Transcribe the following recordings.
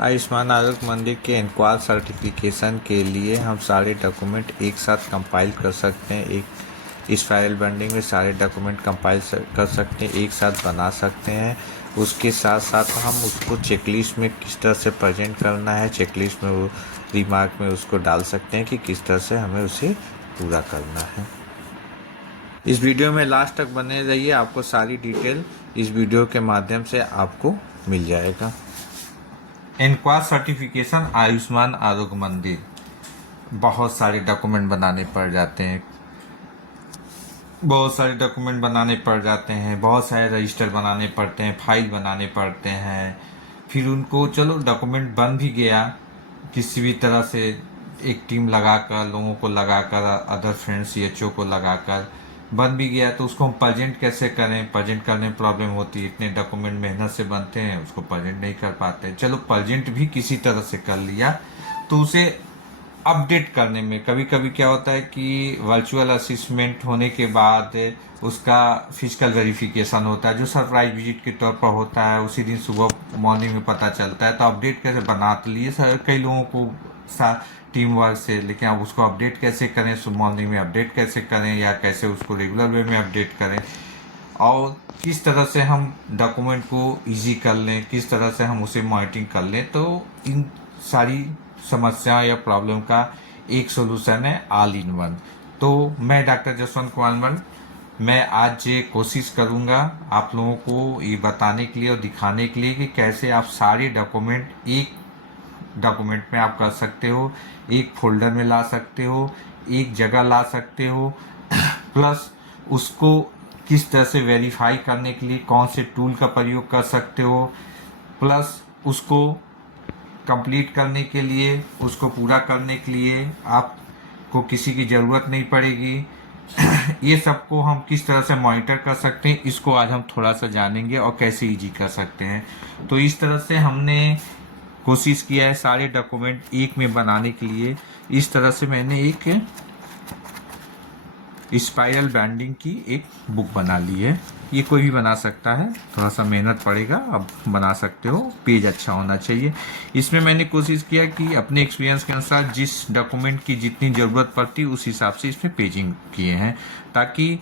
आयुष्मान आरोग्य मंदिर के इनक्वायर सर्टिफिकेशन के लिए हम सारे डॉक्यूमेंट एक साथ कंपाइल कर सकते हैं। एक इस फाइल बाइंडिंग में सारे डॉक्यूमेंट कंपाइल कर सकते हैं, एक साथ बना सकते हैं। उसके साथ साथ हम उसको चेकलिस्ट में किस तरह से प्रेजेंट करना है, चेकलिस्ट में वो रिमार्क में उसको डाल सकते हैं कि किस तरह से हमें उसे पूरा करना है। इस वीडियो में लास्ट तक बने रहिए, आपको सारी डिटेल इस वीडियो के माध्यम से आपको मिल जाएगा। इनक्वायर सर्टिफिकेशन आयुष्मान आरोग्य मंदिर, बहुत सारे डॉक्यूमेंट बनाने पड़ जाते हैं, बहुत सारे रजिस्टर बनाने पड़ते हैं, फाइल बनाने पड़ते हैं। फिर उनको चलो डॉक्यूमेंट बन भी गया, किसी भी तरह से एक टीम लगाकर, लोगों को लगाकर, अदर फ्रेंड्स सीएचओ को लगाकर बन भी गया, तो उसको हम प्रेजेंट कैसे करें। प्रेजेंट करने में प्रॉब्लम होती है, इतने डॉक्यूमेंट मेहनत से बनते हैं, उसको प्रेजेंट नहीं कर पाते। चलो प्रेजेंट भी किसी तरह से कर लिया, तो उसे अपडेट करने में कभी कभी क्या होता है कि वर्चुअल असिस्मेंट होने के बाद उसका फिजिकल वेरिफिकेशन होता है, जो सरप्राइज विजिट के तौर पर होता है, उसी दिन सुबह मॉर्निंग में पता चलता है। तो अपडेट कैसे बना तो लिए सर कई लोगों को टीम वर्क से, लेकिन अब उसको अपडेट कैसे करें, सुबह मॉर्निंग में अपडेट कैसे करें, या कैसे उसको रेगुलर वे में अपडेट करें, और किस तरह से हम डॉक्यूमेंट को इजी कर लें, किस तरह से हम उसे मॉनिटरिंग कर लें। तो इन सारी समस्या या प्रॉब्लम का एक सोल्यूशन है ऑल इन वन। तो मैं डॉक्टर जसवंत कुमार मल, मैं आज ये कोशिश करूंगा आप लोगों को ये बताने के लिए और दिखाने के लिए कि कैसे आप सारे डॉक्यूमेंट एक डॉक्यूमेंट में आप कर सकते हो, एक फोल्डर में ला सकते हो, एक जगह ला सकते हो, प्लस उसको किस तरह से वेरीफाई करने के लिए कौन से टूल का प्रयोग कर सकते हो, प्लस उसको कंप्लीट करने के लिए, उसको पूरा करने के लिए आपको किसी की ज़रूरत नहीं पड़ेगी। ये सबको हम किस तरह से मॉनिटर कर सकते हैं, इसको आज हम थोड़ा सा जानेंगे और कैसे इजी कर सकते हैं। तो इस तरह से हमने कोशिश किया है सारे डॉक्यूमेंट एक में बनाने के लिए। इस तरह से मैंने एक स्पाइरल बाइंडिंग की एक बुक बना ली है। ये कोई भी बना सकता है, थोड़ा सा मेहनत पड़ेगा, अब बना सकते हो, पेज अच्छा होना चाहिए। इसमें मैंने कोशिश किया कि अपने एक्सपीरियंस के अनुसार जिस डॉक्यूमेंट की जितनी ज़रूरत पड़ती उस हिसाब से इसमें पेजिंग किए हैं, ताकि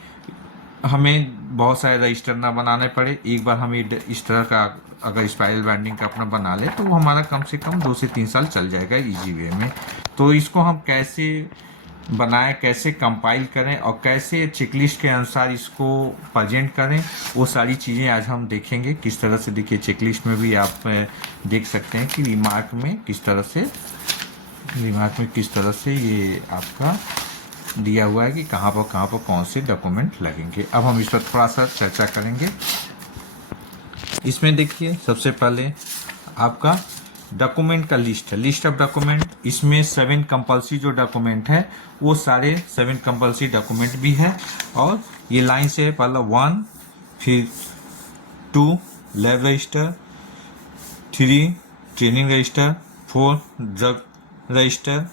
हमें बहुत सारे रजिस्टर ना बनाने पड़े। एक बार हम इस तरह का अगर स्पाइरल बाइंडिंग का अपना बना ले तो वो हमारा कम से कम 2 से 3 साल चल जाएगा इजी वे में। तो इसको हम कैसे बनाएं, कैसे कंपाइल करें और कैसे चेकलिस्ट के अनुसार इसको प्रेजेंट करें, वो सारी चीज़ें आज हम देखेंगे। किस तरह से, देखिए चेकलिस्ट में भी आप देख सकते हैं कि रिमार्क में किस तरह से ये आपका दिया हुआ है कि कहाँ पर कौन से डॉक्यूमेंट लगेंगे। अब हम इस पर थोड़ा सा चर्चा करेंगे। इसमें देखिए सबसे पहले आपका डॉक्यूमेंट का लिस्ट है, लिस्ट ऑफ डॉक्यूमेंट। इसमें 7 कंपल्सरी जो डॉक्यूमेंट है वो सारे 7 कंपल्सरी डॉक्यूमेंट भी है, और ये लाइन से है, पहला 1, फिर 2 lab register, 3 training register, 4 drug register,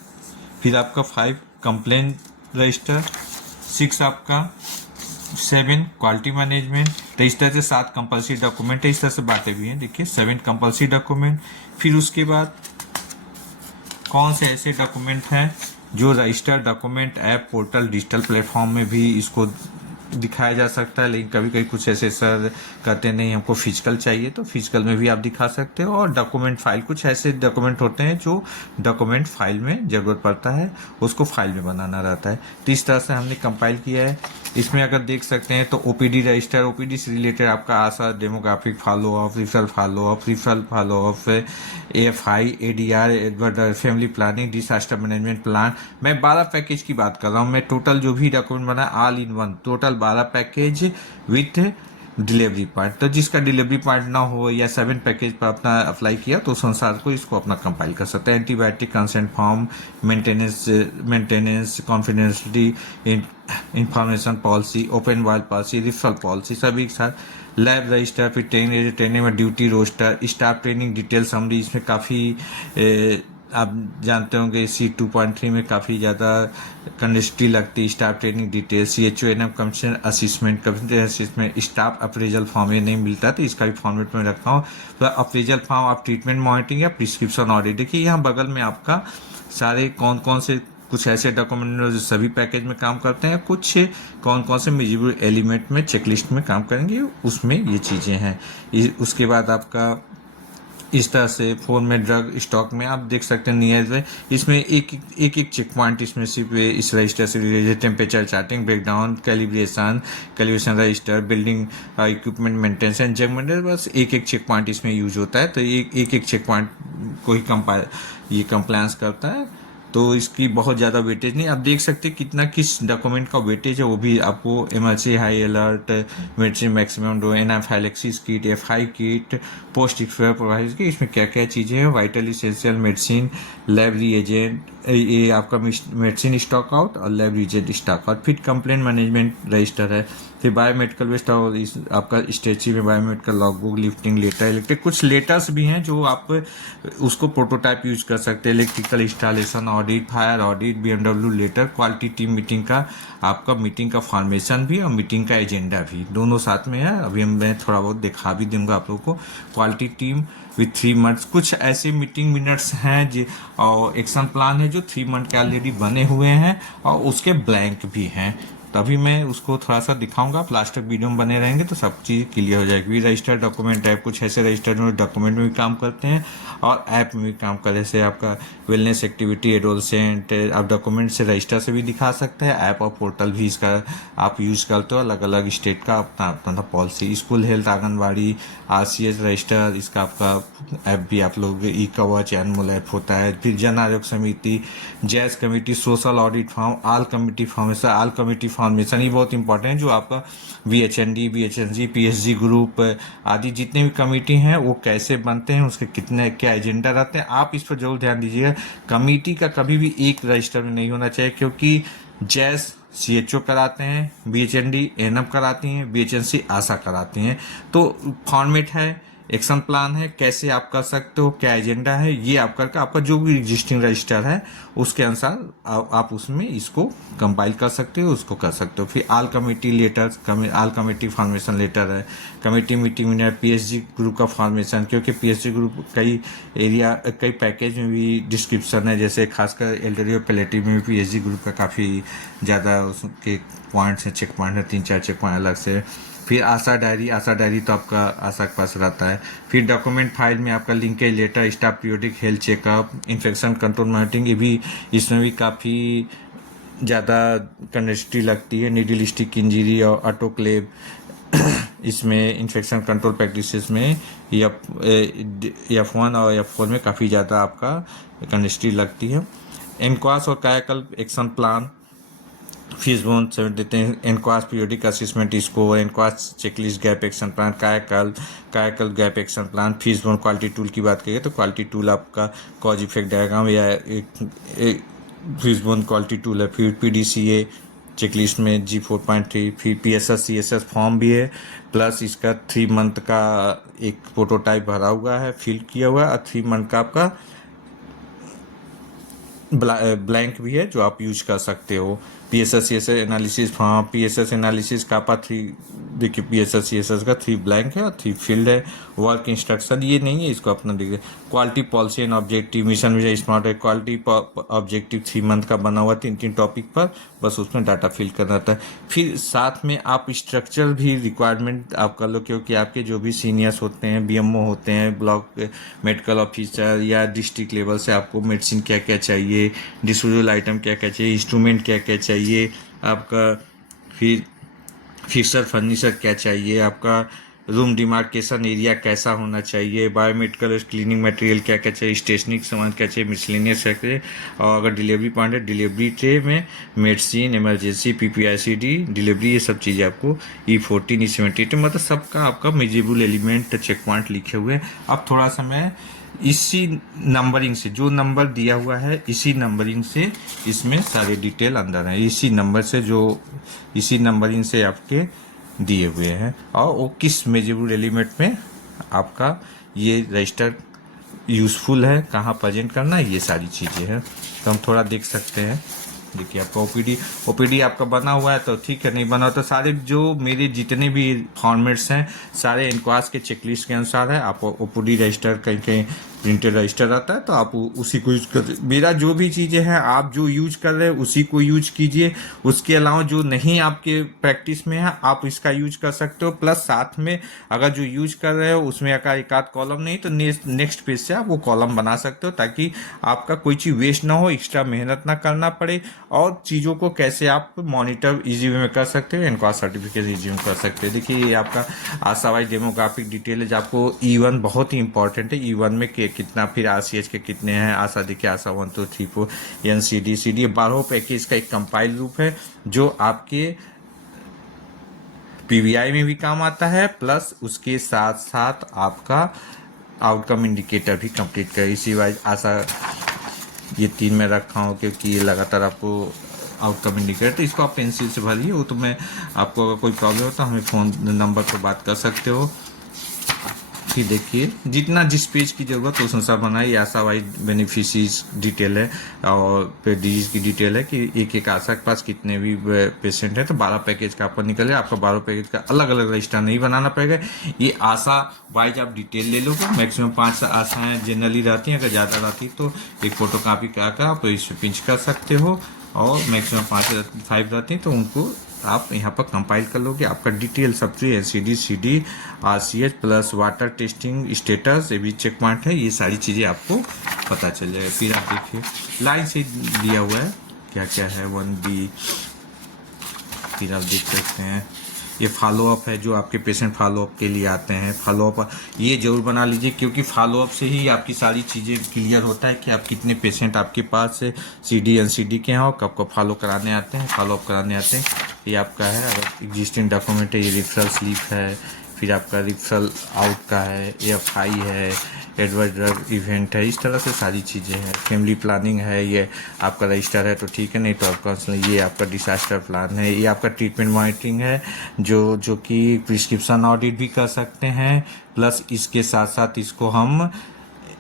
फिर आपका 5 कंप्लेन रजिस्टर, 6 आपका 7 क्वालिटी मैनेजमेंट। तो इस तरह से 7 कंपल्सरी डॉक्यूमेंट है, इस तरह से बांटे भी हैं, देखिए 7 कंपल्सरी डॉक्यूमेंट। फिर उसके बाद कौन से ऐसे डॉक्यूमेंट हैं जो registered document app, portal, digital platform में भी इसको दिखाया जा सकता है, लेकिन कभी कभी कुछ ऐसे सर कहते नहीं हमको फिजिकल चाहिए, तो फिजिकल में भी आप दिखा सकते हो। और डॉक्यूमेंट फाइल, कुछ ऐसे डॉक्यूमेंट होते हैं जो डॉक्यूमेंट फाइल में ज़रूरत पड़ता है, उसको फाइल में बनाना रहता है। तो इस तरह से हमने कंपाइल किया है। इसमें अगर देख सकते हैं तो ओपीडी रजिस्टर, ओपीडी से रिलेटेड आपका ASHA, demographic follow up, referral follow up, AFI, ADR, family planning, disaster management plan. मैं 12 पैकेज की बात कर रहा हूँ। मैं टोटल जो भी डॉक्यूमेंट बना all in one, total 12 package with delivery part. तो जिसका डिलीवरी पार्ट ना हो या 7 पैकेज पर अपना अप्लाई किया तो उस अनुसार को इसको अपना कंपाइल कर सकता है। Antibiotic consent form, maintenance confidentiality, information policy, open vial policy, referral policy, सभी के साथ लैब रजिस्टर, फिर ट्रेनिंग में duty roster, staff training detail summary. इसमें काफ़ी आप जानते होंगे C2.3 में काफ़ी ज़्यादा कंडस्ट्री लगती है, staff training detail, CHONM commission assessment, staff appraisal form ये नहीं मिलता, तो इसका भी फॉर्मेट में रखा हूँ। तो अप्रेजल फॉर्म आप ट्रीटमेंट मॉनिटरिंग या प्रिस्क्रिप्शन ऑडिट, देखिए यहाँ बगल में आपका सारे कौन कौन से कुछ ऐसे डॉक्यूमेंट जो सभी पैकेज में काम करते हैं, कुछ कौन कौन से मेजरेबल एलिमेंट में चेकलिस्ट में काम करेंगे, उसमें ये चीज़ें हैं। उसके बाद आपका इस तरह से फोन में ड्रग स्टॉक में आप देख सकते हैं नियर में, इसमें एक चेक पॉइंट इसमें सिर्फ इस रजिस्टर से related temperature charting, breakdown, calibration register, building equipment maintenance and judgment, बस एक चेक पॉइंट इसमें यूज होता है। तो एक चेक पॉइंट को ही ये कंप्लायंस करता है, तो इसकी बहुत ज़्यादा वेटेज नहीं। आप देख सकते हैं कितना किस डॉक्यूमेंट का वेटेज है, वो भी आपको emergency high alert, medicine maximum dose, anaphylaxis kit, FI kit, post expire provide की, इसमें क्या क्या चीज़ें हैं, vital essential medicine, lab reagent, ये आपका मेडिसिन स्टॉक आउट और लैब रिएजेंट स्टॉक आउट, फिर कंप्लेंट मैनेजमेंट रजिस्टर है, फिर बायोमेडिकल वेस्ट और आपका स्टेची में biomedical logbook, lifting letter, electric कुछ लेटर्स भी हैं जो आप उसको प्रोटोटाइप यूज कर सकते हैं, electrical installation audit, fire audit, BMW letter, quality team meeting का आपका मीटिंग का फॉर्मेशन भी और मीटिंग का एजेंडा भी दोनों साथ में है। अभी मैं थोड़ा बहुत दिखा भी दूंगा आप लोगों को। क्वालिटी टीम विथ 3 मंथ्स, कुछ ऐसे मीटिंग मिनट्स हैं जो और एक्शन प्लान है जो 3 मंथ के ऑलरेडी बने हुए हैं और उसके ब्लैंक भी हैं। तभी मैं उसको थोड़ा सा दिखाऊंगा, लास्ट तक वीडियो में बने रहेंगे तो सब चीज़ क्लियर हो जाएगी। रजिस्टर डॉक्यूमेंट ऐप, कुछ ऐसे रजिस्टर डॉक्यूमेंट में भी काम करते हैं और ऐप में भी काम करते हैं, जैसे आपका वेलनेस एक्टिविटी, एडोलसेंट, आप डॉक्यूमेंट से रजिस्टर से भी दिखा सकते हैं, ऐप और पोर्टल भी इसका आप यूज़ करते हो, अलग अलग स्टेट का अपना अपना policy. School health, anganwadi, RCS register, इसका आपका ऐप भी आप लोग ई-कवच एनमोल ऐप होता है। फिर Jan Aayog Samiti, JAS committee, social audit form, all committee formation, all committee formation ये बहुत इंपॉर्टेंट है, जो आपका VHND, VHNG, PSG ग्रुप आदि जितने भी कमेटी हैं वो कैसे बनते हैं, उसके कितने क्या एजेंडा रहते हैं, आप इस पर जरूर ध्यान दीजिएगा। कमेटी का कभी भी एक रजिस्टर में नहीं होना चाहिए, क्योंकि जैस CHO कराते हैं, BHND ANM कराती हैं, BHNC आशा कराती हैं। तो फॉर्मेट है, एक्शन प्लान है, कैसे आप कर सकते हो, क्या एजेंडा है, ये आप करके आपका जो भी एग्जिस्टिंग रजिस्टर है उसके अनुसार आप उसमें इसको कंपाइल कर सकते हो, उसको कर सकते हो। फिर आल कमेटी लेटर्स, आल कमेटी फॉर्मेशन लेटर है, कमेटी मीटिंग में PSG ग्रुप का फॉर्मेशन, क्योंकि PSG ग्रुप कई एरिया कई पैकेज में भी डिस्क्रिप्शन है, जैसे खासकर एल्डरी और पैलेटिव में भी PSG ग्रुप का काफ़ी ज़्यादा उसके पॉइंट्स हैं, चेक पॉइंट है, 3-4 चेक पॉइंट अलग से। फिर आशा डायरी तो आपका आशा के पास रहता है। फिर डॉक्यूमेंट फाइल में आपका linkage letter, staff periodic health checkup, infection control monitoring, ये भी इसमें भी काफ़ी ज़्यादा कंडस्ट्री लगती है। नीडल स्टिक इंजरी और ऑटोक्लेव इसमें इन्फेक्शन कंट्रोल प्रैक्टिसेस में F1 और F4 में काफ़ी ज़्यादा आपका कंडस्ट्री लगती है। एनक्वास और कायाकल्प एक्शन प्लान, फिशबोन सब देते हैं, NQAS periodic assessment score, NQAS checklist, gap action plan, Kayakalp gap action plan, fishbone quality tool की बात करें तो क्वालिटी टूल आपका कॉज इफेक्ट डायग्राम या एक फिशबोन क्वालिटी टूल है। फिर PDCA चेकलिस्ट में G4.3, फिर PSS CSS फॉर्म भी है, प्लस इसका 3 मंथ का एक प्रोटोटाइप भरा हुआ है, फिल किया हुआ है, और 3 मंथ का आपका ब्लैंक भी है जो आप यूज कर सकते हो। PSS CSS analysis form, PSS analysis kappa 3, देखिए PSS CSS का 3 ब्लैंक है और 3 फील्ड है। वर्क इंस्ट्रक्शन ये नहीं है, इसको अपना देखिए। Quality policy and objective, mission vision smart है, क्वालिटी ऑब्जेक्टिव 3 मंथ का बना हुआ 3 टॉपिक पर, बस उसमें डाटा फिल करना रहता है। फिर साथ में आप स्ट्रक्चर भी रिक्वायरमेंट आप कर लो, क्योंकि आपके जो भी सीनियर्स होते हैं, BMO होते हैं, ब्लॉक मेडिकल ऑफिसर या डिस्ट्रिक्ट लेवल से, आपको मेडिसिन क्या क्या चाहिए, डिस्पोजेबल आइटम क्या क्या चाहिए, इंस्ट्रूमेंट क्या क्या चाहिए आपका, फिर फिक्सर फर्नीचर क्या चाहिए आपका, रूम डिमार्केशन एरिया कैसा होना चाहिए, बायोमेडिकल क्लीनिंग मटेरियल क्या क्या चाहिए, स्टेशनरी सामान क्या चाहिए, मिसलेनियस क्या चाहिए, और अगर डिलीवरी पॉइंट है, डिलीवरी ट्रे में मेडिसिन, इमरजेंसी, PPICD डिलीवरी, ये सब चीज़ें आपको E14 E78 मतलब सबका आपका मेजरेबल एलिमेंट चेक पॉइंट लिखे हुए हैं। अब थोड़ा सा मैं इसी नंबरिंग से, जो नंबर दिया हुआ है इसी नंबरिंग से इसमें सारे डिटेल अंदर है, इसी नंबर से जो इसी नंबरिंग से आपके दिए हुए हैं, और वो किस मेजरेबल एलिमेंट में आपका ये रजिस्टर यूज़फुल है, कहाँ प्रेजेंट करना है, ये सारी चीज़ें हैं। तो हम थोड़ा देख सकते हैं। देखिए आपका ओपीडी आपका बना हुआ है तो ठीक है, नहीं बना हुआ तो सारे जो मेरे जितने भी फॉर्मेट्स हैं सारे इनक्वास के चेकलिस्ट के अनुसार है। आप ओपीडी रजिस्टर कहीं कहीं प्रिंटेड रजिस्टर आता है तो आप उसी को यूज कर, मेरा जो भी चीज़ें हैं आप जो यूज कर रहे हैं उसी को यूज कीजिए। उसके अलावा जो नहीं आपके प्रैक्टिस में है आप इसका यूज कर सकते हो। प्लस साथ में अगर जो यूज कर रहे हो उसमें अगर एक आध कॉलम नहीं तो नेक्स्ट पेज से आप वो कॉलम बना सकते हो, ताकि आपका कोई चीज़ वेस्ट ना हो, एक्स्ट्रा मेहनत ना करना पड़े। और चीज़ों को कैसे आप मॉनिटर इजी वे में कर सकते हो, इनका सर्टिफिकेट इजी में कर सकते हैं। देखिए ये आपका आशा वाइज डेमोग्राफिक डिटेल है, जो आपको E1 बहुत ही इंपॉर्टेंट है। E1 में कितना, फिर RCH के कितने हैं, आशा देखिए आशा 1 2 3 4 NCD 12 पैकेज का एक कंपाइल रूप है जो आपके PVI में भी काम आता है। प्लस उसके साथ साथ आपका आउटकम इंडिकेटर भी कंप्लीट कर, इसी वाइज आशा ये 3 में रखा हूँ क्योंकि ये लगातार आपको आउटकम इंडिकेटर, तो इसको आप पेंसिल से भरिए। वो तो मैं आपको अगर कोई प्रॉब्लम हो तो हमें फ़ोन नंबर पर बात कर सकते हो। फिर देखिए जितना जिस पेज की ज़रूरत है उस अनुसार बनाइए। आशा वाइज बेनिफिशरीज डिटेल है और फिर डिजीज की डिटेल है कि एक आशा के पास कितने भी पेशेंट हैं, तो 12 पैकेज का आपको निकले। आपका 12 पैकेज का अलग अलग रजिस्टर नहीं बनाना पड़ेगा। ये आशा वाइज आप डिटेल ले लोगे। मैक्सिमम 5 आशाएँ जनरली रहती हैं, अगर ज़्यादा रहती तो एक फ़ोटो कापी कर आप इस पर पिंच कर सकते हो। और मैक्सिमम 5 रहती हैं तो उनको आप यहाँ पर कंपाइल कर लोगे। आपका डिटेल सबसे NCD CD RCH plus water testing status, ये भी चेक पॉइंट है, ये सारी चीज़ें आपको पता चल जाएगा। फिर आप देखिए लाइन से दिया हुआ है क्या क्या है 1B। फिर आप देख सकते हैं ये फॉलोअप है, जो आपके पेशेंट फॉलोअप के लिए आते हैं। फॉलोअप ये जरूर बना लीजिए क्योंकि फॉलोअप से ही आपकी सारी चीज़ें क्लियर होता है कि आप कितने पेशेंट आपके पास CD NCD के हैं और कब कब फॉलो कराने आते हैं, फॉलोअप कराने आते हैं। ये आपका है अगर एग्जिस्टिंग डॉक्यूमेंट है, ये रिफरल स्लिप है। फिर आपका रिफरल आउट का है, AFI है, एडवर्स ड्रग इवेंट है, इस तरह से सारी चीज़ें हैं। फैमिली प्लानिंग है, ये आपका रजिस्टर है तो ठीक है, नहीं तो आप काउंसलिंग, ये आपका डिसास्टर प्लान है। ये आपका ट्रीटमेंट मॉनिटरिंग है जो कि प्रिस्क्रिप्शन ऑडिट भी कर सकते हैं। प्लस इसके साथ साथ इसको हम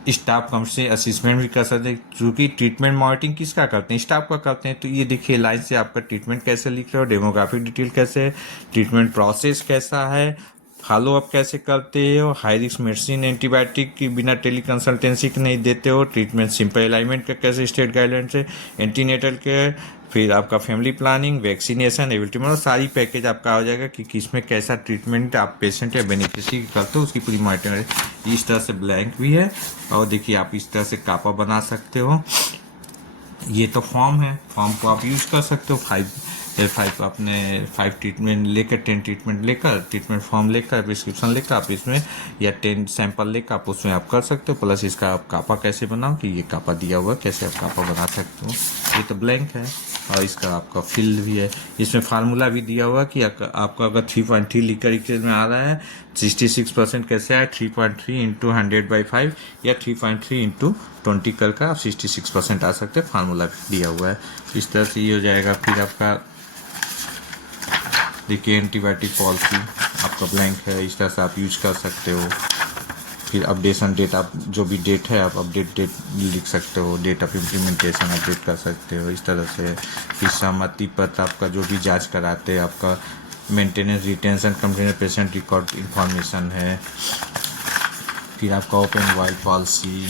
स्टाफ कम से असिस्मेंट भी कर सकते हैं, क्योंकि ट्रीटमेंट मॉनिटरिंग किसका करते हैं, स्टाफ का करते हैं। तो ये देखिए लाइन से आपका ट्रीटमेंट कैसे लिख रहे हो, डेमोग्राफिक डिटेल कैसे है, ट्रीटमेंट प्रोसेस कैसा है, फॉलो अप कैसे करते हो, हाई रिस्क मेडिसिन एंटीबायोटिक की बिना टेली कंसल्टेंसी के नहीं देते हो, ट्रीटमेंट सिंपल अलाइनमेंट का कैसे स्टेट गाइडलाइंस है, एंटीनेटल केयर, फिर आपका फैमिली प्लानिंग, वैक्सीनेशन, एबिलिटी, मतलब सारी पैकेज आपका आ जाएगा कि किसमें कैसा ट्रीटमेंट आप पेशेंट या बेनिफिशियरी करते हो, उसकी पूरी मॉनिटरिंग। इस तरह से ब्लैंक भी है। और देखिए आप इस तरह से कापा बना सकते हो। ये तो फॉर्म है, फॉर्म को आप यूज कर सकते हो। 5 अपने 5 ट्रीटमेंट लेकर 10 ट्रीटमेंट लेकर, ट्रीटमेंट फॉर्म लेकर, प्रिस्क्रिप्शन लेकर आप इसमें, या 10 सैंपल लेकर आप उसमें आप कर सकते हो। प्लस इसका आप कापा कैसे बनाओ कि ये कापा दिया हुआ है, कैसे आप कापा बना सकते हो। ये तो ब्लैंक है और इसका आपका फिल भी है। इसमें फार्मूला भी दिया हुआ कि आपका अगर 3.3 लीटर इक्वेज में आ रहा है 66% कैसे आए, 3.3 इंटू 100/5 या 3.3 इंटू 20 करके आप 66% आ सकते हैं। फार्मूला भी दिया हुआ है। इस तरह से ये हो जाएगा। फिर आपका देखिए एंटीबायोटिक पॉलिसी आपका ब्लैंक है, इस तरह से आप यूज कर सकते हो। फिर अपडेशन डेट, आप जो भी डेट है आप अपडेट डेट लिख सकते हो, डेट ऑफ इम्प्लीमेंटेशन अपडेट कर सकते हो इस तरह से। फिर सहमति पत्र आपका जो भी जांच कराते हैं, आपका maintenance retention complain patient record information है। फिर आपका ओपन वाइल पॉलिसी,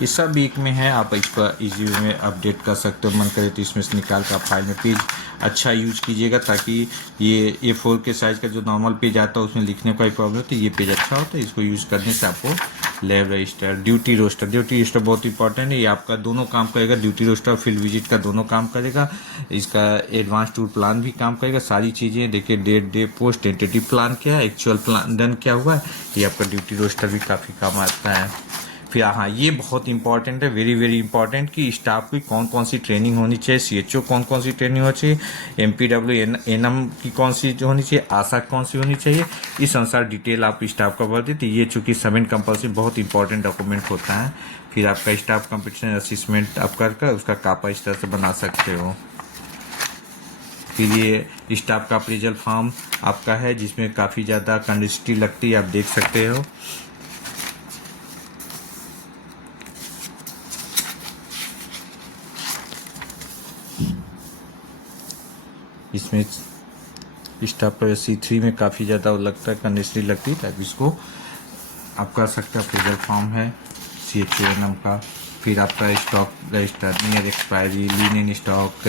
ये सब एक में है। आप इसको इजी में अपडेट कर सकते हो, मन करे तो इसमें से निकाल कर आप फाइल में पेज अच्छा यूज कीजिएगा, ताकि ये A4 के साइज़ का जो नॉर्मल पेज आता है उसमें लिखने का ही प्रॉब्लम होता है, ये पेज अच्छा होता है। इसको यूज़ करने से आपको लैब रजिस्टर, ड्यूटी रोस्टर बहुत इंपॉर्टेंट है। ये आपका दोनों काम करेगा, ड्यूटी रोस्टर फील्ड विजिट का दोनों काम करेगा। इसका एडवांस टूर प्लान भी काम करेगा। सारी चीज़ें देखिए, date day post tentative plan क्या है, एक्चुअल प्लान डन क्या हुआ है, ये आपका ड्यूटी रोस्टर भी काफ़ी काम आता है। फिर हाँ, ये बहुत इंपॉर्टेंट है, वेरी वेरी इंपॉर्टेंट, कि स्टाफ की कौन कौन सी ट्रेनिंग होनी चाहिए, CHO कौन कौन सी ट्रेनिंग होनी चाहिए, MPW NM की कौन सी होनी चाहिए, आशा कौन सी होनी चाहिए, इस अनुसार डिटेल आप स्टाफ का भर देते। ये चूँकि 7 कंपल्सरी बहुत इंपॉर्टेंट डॉक्यूमेंट होता है। फिर आपका स्टाफ कंपटीशन असिस्मेंट आप कर उसका कापा इस तरह से बना सकते हो। फिर ये स्टाफ का अप्रेजल फॉर्म आपका है, जिसमें काफ़ी ज़्यादा कंडिस्टी लगती है, आप देख सकते हो। इसमें स्टाफ प्राइवेसी 3 में काफ़ी ज़्यादा लगता है, कंडीशनरी लगती है, तब इसको आप कर सकते हो। अप्रेजल फॉर्म है CHONM का, फिर आपका stock register, near expiry, Linnean stock,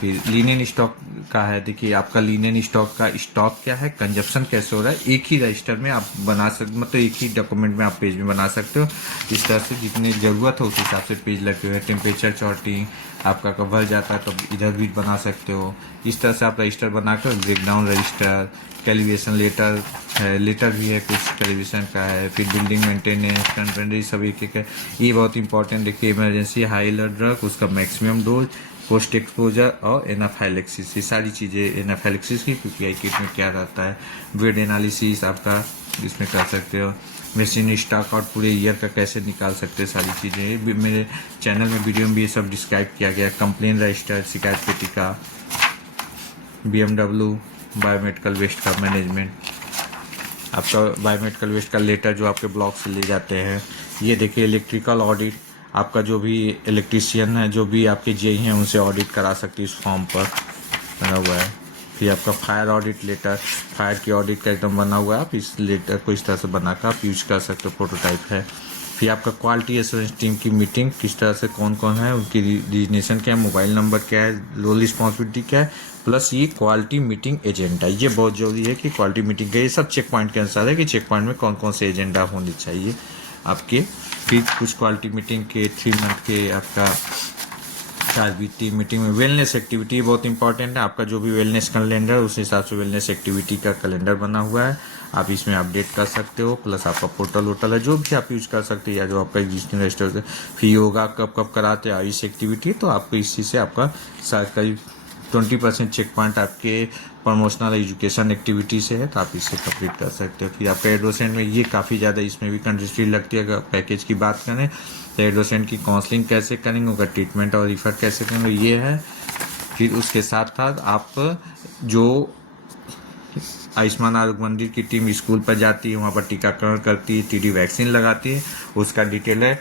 फिर लीनियन स्टॉक का है। देखिए आपका लीनियन स्टॉक का स्टॉक क्या है, कंजप्शन कैसे हो रहा है, एक ही रजिस्टर में आप बना सकते, मतलब एक ही डॉक्यूमेंट में आप पेज में बना सकते हो। इस तरह से जितनी ज़रूरत हो उस हिसाब से पेज लगे हुए हैं। टेम्परेचर चार्टिंग आपका कवर जाता है तो इधर भी बना सकते हो। इस तरह से आप रजिस्टर बनाकर ब्रेकडाउन रजिस्टर, कैलिब्रेशन लेटर है, लेटर भी है कुछ कैलिब्रेशन का है, फिर बिल्डिंग मेंटेनेंस, कंटेनरी सभी एक है। ये बहुत इंपॉर्टेंट देखिए, इमरजेंसी हाई अलर्ट ड्रग, उसका मैक्सिमम डोज, पोस्ट एक्सपोजर और एनाफाइलेक्सिस, ये सारी चीज़ें एनाफाइलेक्सिस की पीपीआई किट में क्या रहता है। वेट एनालिसिस आपका इसमें कर सकते हो। मशीन स्टॉक आउट पूरे ईयर का कैसे निकाल सकते हैं, सारी चीज़ें मेरे चैनल में वीडियो में भी ये सब डिस्क्राइब किया गया। कंप्लेन रजिस्टर, शिकायत पेटी का, BMW बायोमेडिकल वेस्ट का मैनेजमेंट, आपका बायोमेडिकल वेस्ट का लेटर जो आपके ब्लॉक से ले जाते हैं। ये देखिए इलेक्ट्रिकल ऑडिट, आपका जो भी इलेक्ट्रीशियन है, जो भी आपके जेई हैं, उनसे ऑडिट करा सकती है, इस फॉर्म पर बना हुआ है। फिर आपका फायर ऑडिट लेटर, फायर की ऑडिट का एकदम बना हुआ है, आप इस लेटर को इस तरह से बनाकर आप यूज कर सकते हो, प्रोटोटाइप है। फिर आपका क्वालिटी एश्योरेंस टीम की मीटिंग किस तरह से, कौन कौन है, उनकी रिजनेशन क्या है, मोबाइल नंबर क्या है, रोल रिस्पॉन्सिबिलिटी क्या है, प्लस ये क्वालिटी मीटिंग एजेंडा, ये बहुत जरूरी है कि क्वालिटी मीटिंग का ये सब चेक पॉइंट के अनुसार है कि चेक पॉइंट में कौन कौन से एजेंडा होने चाहिए आपके। फिर कुछ क्वालिटी मीटिंग के 3 मंथ के आपका RBT मीटिंग में वेलनेस एक्टिविटी बहुत इंपॉर्टेंट है। आपका जो भी वेलनेस कैलेंडर, उस हिसाब से वेलनेस एक्टिविटी का कैलेंडर बना हुआ है, आप इसमें अपडेट कर सकते हो। प्लस आपका पोर्टल वोटल है, जो भी आप यूज कर सकते हैं, या जो आपका एग्जिस्टिंग रजिस्टर। फिर योगा कब कब कराते हैं, आयुष एक्टिविटी, तो आपको इसी से आपका करीब 20% चेक पॉइंट आपके प्रमोशनल एजुकेशन एक्टिविटी से है, तो आप इससे कंप्लीट कर सकते हो। फिर आपका एडोसेंट में ये काफ़ी ज़्यादा इसमें भी कंडीशनरी लगती है। अगर पैकेज की बात करें तो एडोसेंट की काउंसलिंग कैसे करेंगे, उनका ट्रीटमेंट और रिफर कैसे करेंगे, ये है। फिर उसके साथ साथ आप जो आयुष्मान आरोग्य मंदिर की टीम स्कूल पर जाती है, वहाँ पर टीकाकरण करती है, TD वैक्सीन लगाती है, उसका डिटेल है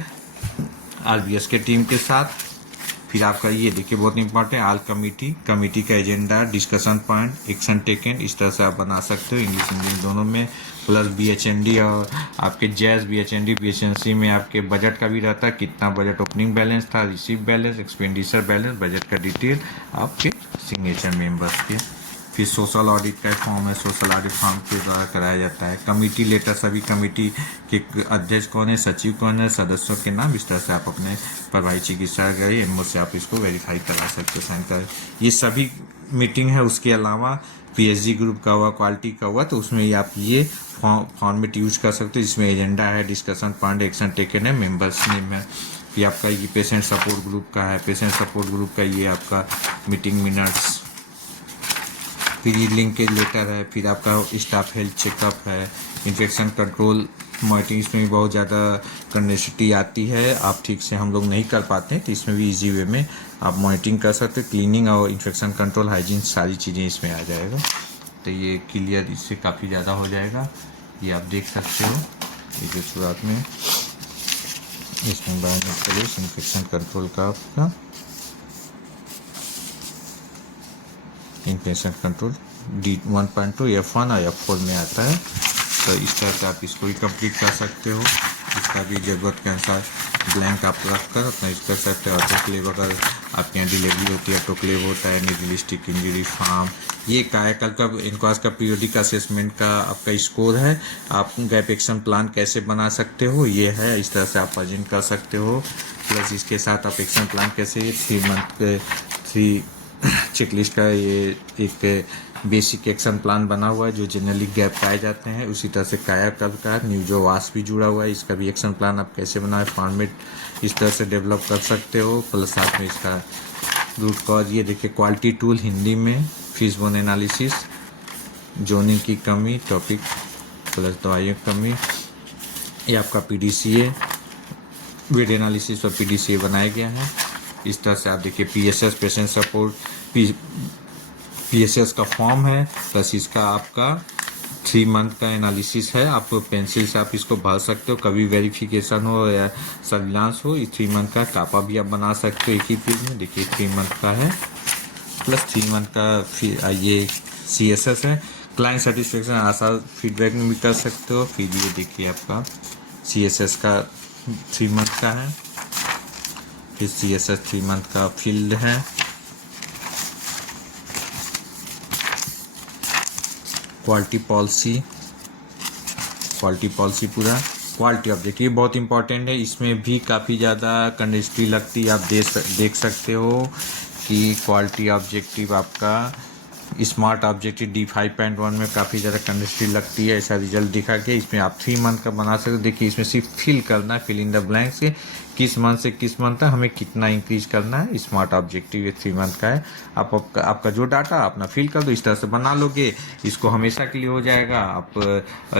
RBS के टीम के साथ। फिर आपका ये देखिए बहुत इंपॉर्टेंट, ऑल कमेटी का agenda, discussion point, action taken, इस तरह से आप बना सकते हो, इंग्लिश हिंदी दोनों में। प्लस BHND और आपके जैज BHND BHNC में आपके बजट का भी रहता है, कितना बजट ओपनिंग बैलेंस था, receive balance, expenditure balance, budget का डिटेल आपके सिग्नेचर मेंबर्स के। फिर सोशल ऑडिट का फॉर्म है, सोशल ऑडिट फॉर्म के द्वारा कराया जाता है। कमेटी लेटर, सभी कमेटी के अध्यक्ष कौन है, सचिव कौन है, सदस्यों के नाम, इस तरह से आप अपने प्रभारी चिकित्सा गए MO से आप इसको वेरीफाई करा सकते हो, साइन कर। ये सभी मीटिंग है। उसके अलावा PSG ग्रुप का हुआ, क्वालिटी का हुआ, तो उसमें आप ये फॉर्मेट यूज कर सकते हो, जिसमें एजेंडा है, डिस्कशन पॉइंट, एक्शन टेकन है, मेंबर्स नेम है। फिर आपका ये पेशेंट सपोर्ट ग्रुप का है, पेशेंट सपोर्ट ग्रुप का ये आपका मीटिंग मिनट्स, फिर लिंकेज लेटर है। फिर आपका स्टाफ हेल्थ चेकअप है, इन्फेक्शन कंट्रोल मॉनिटरिंग, इसमें भी बहुत ज़्यादा कंडेंसिटी आती है, आप ठीक से हम लोग नहीं कर पाते हैं, तो इसमें भी इजी वे में आप मॉनिटरिंग कर सकते हो। क्लीनिंग और इन्फेक्शन कंट्रोल, हाइजीन, सारी चीज़ें इसमें आ जाएगा, तो ये क्लियर इससे काफ़ी ज़्यादा हो जाएगा। ये आप देख सकते हो, ये जो शुरुआत में इसमें बायोमेडिकल इन्फेक्शन कंट्रोल का आपका इन्फेक्शन कंट्रोल D1.2 F1 और F4 में आता है, तो इस तरह से आप इसको भी कंप्लीट कर सकते हो। इसका भी ज़रूरत के अनुसार ब्लैंक आप रख कर अपना यूज कर सकते हो। ऑटोक्लेव, अगर आपके यहाँ डिलीवरी होती है ऑटोक्लेव होता है, निगलिस्टिक इंजरी फार्म, ये कायाकल्प का इनक्वास का पीरियोडिक असेसमेंट का आपका स्कोर है। आप गैप एक्शन प्लान कैसे बना सकते हो, ये है, इस तरह से आप प्रेजेंट कर सकते हो। प्लस इसके साथ आप एक्शन प्लान कैसे 3 मंथ के 3 चेकलिस्ट का ये एक बेसिक एक्शन प्लान बना हुआ है, जो जनरली गैप पाए जाते हैं। उसी तरह से कायाकल्प का न्यूजोवास भी जुड़ा हुआ है, इसका भी एक्शन प्लान आप कैसे बनाए, फॉर्मेट इस तरह से डेवलप कर सकते हो। प्लस साथ में इसका रूट कॉज, ये देखिए क्वालिटी टूल हिंदी में, फीस बोन एनालिसिस, जोनिंग की कमी टॉपिक, प्लस दवाइयों की कमी, ये आपका PDCA वेट एनालिसिस और PDCA बनाया गया है। इस तरह से आप देखिए PSS पेशेंट सपोर्ट PSS का फॉर्म है, प्लस इसका आपका 3 मंथ का एनालिसिस है। आप पेंसिल से आप इसको भर सकते हो, कभी वेरिफिकेशन हो या सर्विलांस हो, इस 3 मंथ का कापा भी आप बना सकते हो एक ही पेज में। देखिए 3 मंथ का है, प्लस 3 मंथ का फिर ये CSS है। क्लाइंट सेटिस्फेक्शन आशा फीडबैक में भी कर सकते हो। फिर ये देखिए आपका CSS का 3 मंथ का है, फिर CSS 3 मंथ का फील्ड है। क्वालिटी पॉलिसी पूरा क्वालिटी ऑब्जेक्ट, ये बहुत इंपॉर्टेंट है। इसमें भी काफ़ी ज़्यादा कंडस्ट्री लगती है। आप देख सकते हो कि क्वालिटी ऑब्जेक्टिव आपका स्मार्ट ऑब्जेक्टिव D5.1 में काफ़ी ज़्यादा कंडस्ट्री लगती है। ऐसा रिजल्ट दिखा के इसमें आप 3 मंथ का बना सकते हो। देखिए इसमें सिर्फ फिल करना है, फिल इन द ब्लैंक से किस मंथ से किस मंथ तक हमें कितना इंक्रीज करना है। स्मार्ट ऑब्जेक्टिव ये 3 मंथ का है। आपका जो डाटा अपना फिल कर दो, इस तरह से बना लोगे, इसको हमेशा के लिए हो जाएगा। आप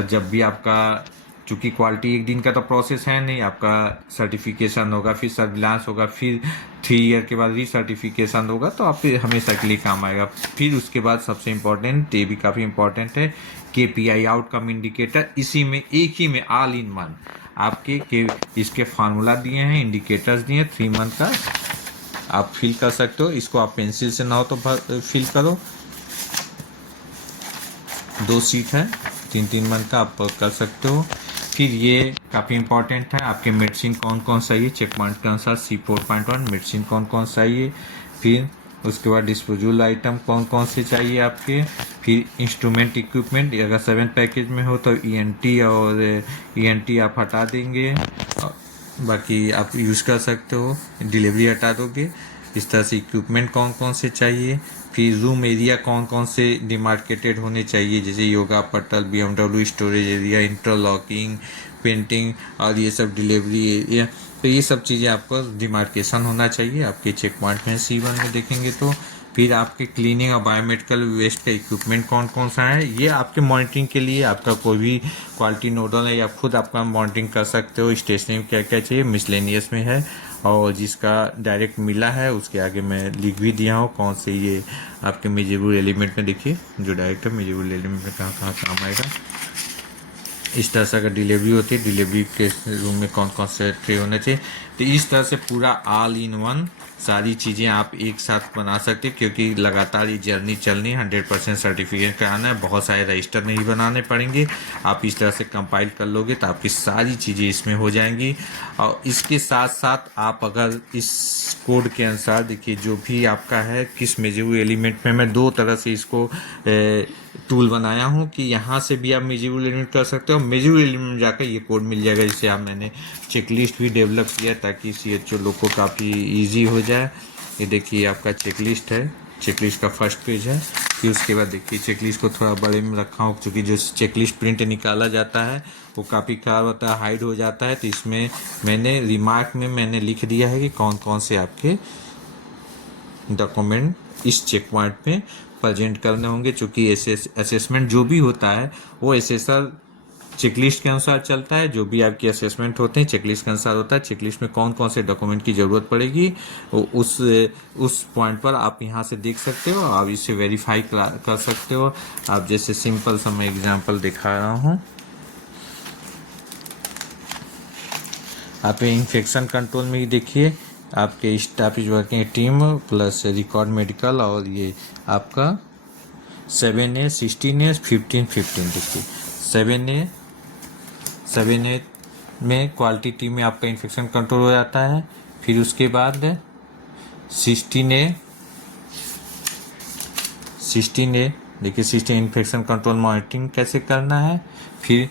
जब भी आपका, चूँकि क्वालिटी एक दिन का तो प्रोसेस है नहीं, आपका सर्टिफिकेशन होगा, फिर सर्विलांस होगा, फिर 3 ईयर के बाद रीसर्टिफिकेशन होगा, तो आप हमेशा के लिए काम आएगा। फिर उसके बाद सबसे इम्पोर्टेंट, ये भी काफ़ी इम्पोर्टेंट है, KPI आउटकम इंडिकेटर। इसी में एक ही में ऑल इन वन आपके इसके फार्मूला दिए हैं, इंडिकेटर्स दिए हैं। 3 मंथ का आप फिल कर सकते हो। इसको आप पेंसिल से ना हो तो फिल करो। 2 सीट है, 3 मंथ का आप कर सकते हो। फिर ये काफ़ी इंपॉर्टेंट है, आपके मेडिसिन कौन कौन सा है, चेक पॉइंट के अनुसार C4.1 मेडिसिन कौन कौन सा है। फिर उसके बाद डिस्पोजल आइटम कौन कौन से चाहिए आपके। फिर इंस्ट्रूमेंट इक्विपमेंट, अगर 7 पैकेज में हो तो ENT और ENT आप हटा देंगे, बाकी आप यूज़ कर सकते हो, डिलीवरी हटा दोगे। इस तरह से इक्विपमेंट कौन कौन से चाहिए। फिर रूम एरिया कौन कौन से डिमार्केटेड होने चाहिए, जैसे योगा पटल, BMW storage area, interlocking, painting और ये सब डिलीवरी एरिया। तो ये सब चीज़ें आपको डिमार्केशन होना चाहिए आपके चेक पॉइंट में। C1 में देखेंगे तो फिर आपके क्लीनिंग और बायोमेडिकल वेस्ट का इक्विपमेंट कौन कौन सा है, ये आपके मॉनिटरिंग के लिए। आपका कोई भी क्वालिटी नोडल है या खुद आपका मॉनिटरिंग कर सकते हो। स्टेशनरी में क्या क्या चाहिए, मिसलेनियस में है, और जिसका डायरेक्ट मिला है उसके आगे मैं लिख भी दिया हूँ कौन से ये आपके मेजेबल एलिमेंट में। देखिए जो डायरेक्ट है मेजेबल एलिमेंट में कहाँ कहाँ काम आएगा। इस तरह से अगर डिलीवरी होती है, डिलीवरी के रूम में कौन कौन से ट्रे होने चाहिए। तो इस तरह से पूरा ऑल इन वन सारी चीज़ें आप एक साथ बना सकते हैं, क्योंकि लगातार ये जर्नी चलनी है। 100% सर्टिफिकेट कराना है, बहुत सारे रजिस्टर नहीं बनाने पड़ेंगे। आप इस तरह से कंपाइल कर लोगे तो आपकी सारी चीज़ें इसमें हो जाएंगी। और इसके साथ साथ आप अगर इस कोड के अनुसार देखिए, जो भी आपका है किस मेजेबल एलिमेंट में, मैं 2 तरह से इसको टूल बनाया हूँ कि यहाँ से भी आप मेजेबल एलिमेंट कर सकते हो। मेजेबल एलिमेंट में जाकर ये कोड मिल जाएगा, जिसे आप मैंने चेकलिस्ट भी डेवलप किया ताकि CHO लोग को काफ़ी इजी हो जाए। ये देखिए आपका चेकलिस्ट है, चेकलिस्ट का फर्स्ट पेज है। फिर उसके बाद देखिए चेकलिस्ट को थोड़ा बड़े में रखा हूँ, क्योंकि जो चेकलिस्ट प्रिंट निकाला जाता है वो काफ़ी ख़राब होता है, हाइड हो जाता है। तो इसमें मैंने रिमार्क में मैंने लिख दिया है कि कौन कौन से आपके डॉक्यूमेंट इस चेक पॉइंट पे प्रेजेंट करने होंगे। चूँकि असेसमेंट जो भी होता है वो एसेसर चेकलिस्ट के अनुसार चलता है। जो भी आपकी असेसमेंट होते हैं चेकलिस्ट के अनुसार होता है। चेकलिस्ट में कौन कौन से डॉक्यूमेंट की ज़रूरत पड़ेगी उस पॉइंट पर आप यहाँ से देख सकते हो। आप इससे वेरीफाई कर सकते हो। आप जैसे सिंपल सा मैं एग्जांपल दिखा रहा हूँ। आप इन्फेक्शन कंट्रोल में ही देखिए, आपके staff is working team plus record medical, और ये आपका 7A 16A 15 देखिए 7A में क्वालिटी टीम में आपका इन्फेक्शन कंट्रोल हो जाता है। फिर उसके बाद 16A देखिए 16 इन्फेक्शन कंट्रोल मॉनिटरिंग कैसे करना है। फिर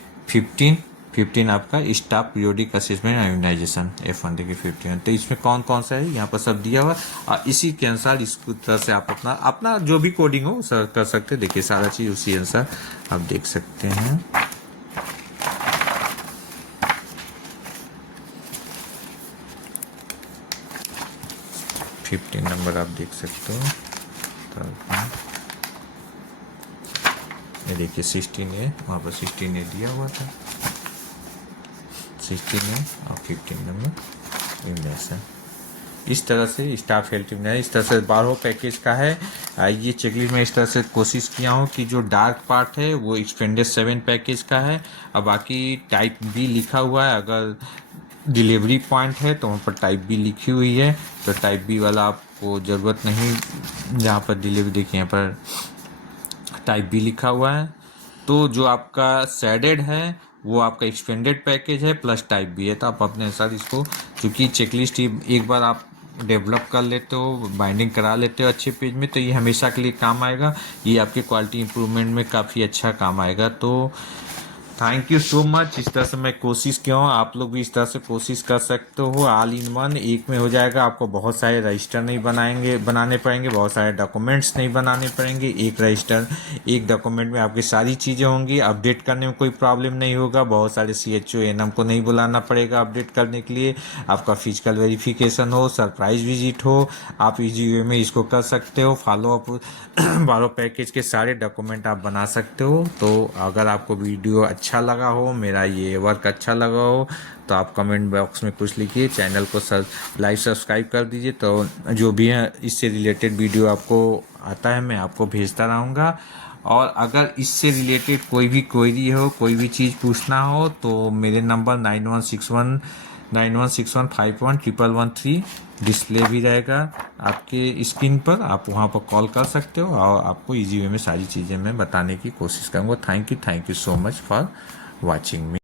15 आपका staff periodic assessment immunisation F1 देखिए 15। तो इसमें कौन कौन सा है यहाँ पर सब दिया हुआ, और इसी के अनुसार इस तरह से आप अपना जो भी कोडिंग हो सर कर सकते हैं। देखिए सारा चीज़ उसी अनुसार आप देख सकते हैं। फिफ्टीन नंबर आप देख सकते हो। ये देखिए 16A, वहाँ पर 16A दिया हुआ था, 16A और 15 नंबर इन्वेंशन। इस तरह से स्टाफ हेल्थ इस तरह से 12 पैकेज का है। ये चेकलिस्ट में इस तरह से कोशिश किया हूँ कि जो डार्क पार्ट है वो एक्सपेंडेड 7 पैकेज का है, और बाकी टाइप B लिखा हुआ है। अगर डिलीवरी पॉइंट है तो वहाँ पर टाइप B लिखी हुई है, तो टाइप B वाला आप आपको ज़रूरत नहीं। जहाँ पर डिलीवरी देखिए, यहाँ पर टाइप बी लिखा हुआ है। तो जो आपका शेडेड है वो आपका एक्सपेंडेड पैकेज है प्लस टाइप बी है। तो आप अपने अनुसार इसको, चूँकि चेकलिस्ट एक बार आप डेवलप कर लेते हो, बाइंडिंग करा लेते हो अच्छे पेज में, तो ये हमेशा के लिए काम आएगा। ये आपके क्वालिटी इंप्रूवमेंट में काफ़ी अच्छा काम आएगा। तो थैंक यू सो मच। इस तरह से मैं कोशिश किया हूँ, आप लोग भी इस तरह से कोशिश कर सकते हो। ऑल इन वन एक में हो जाएगा। आपको बहुत सारे रजिस्टर नहीं बनाने पड़ेंगे, बहुत सारे डॉक्यूमेंट्स नहीं बनाने पड़ेंगे। एक रजिस्टर, एक डॉक्यूमेंट में आपकी सारी चीज़ें होंगी। अपडेट करने में कोई प्रॉब्लम नहीं होगा। बहुत सारे CHO NM को नहीं बुलाना पड़ेगा अपडेट करने के लिए। आपका फिजिकल वेरिफिकेशन हो, सरप्राइज विजिट हो, आप इजी वे में इसको कर सकते हो। फॉलो अप 12 पैकेज के सारे डॉक्यूमेंट आप बना सकते हो। तो अगर आपको वीडियो अच्छा लगा हो, मेरा ये वर्क अच्छा लगा हो, तो आप कमेंट बॉक्स में कुछ लिखिए। चैनल को लाइक सब्सक्राइब कर दीजिए। तो जो भी है इससे रिलेटेड वीडियो आपको आता है मैं आपको भेजता रहूँगा। और अगर इससे रिलेटेड कोई भी क्वेरी हो, कोई भी चीज़ पूछना हो, तो मेरे नंबर 9161511113 डिस्प्ले भी रहेगा आपके स्क्रीन पर। आप वहाँ पर कॉल कर सकते हो और आपको इजी वे में सारी चीज़ें मैं बताने की कोशिश करूँगा। Thank you so much for watching me.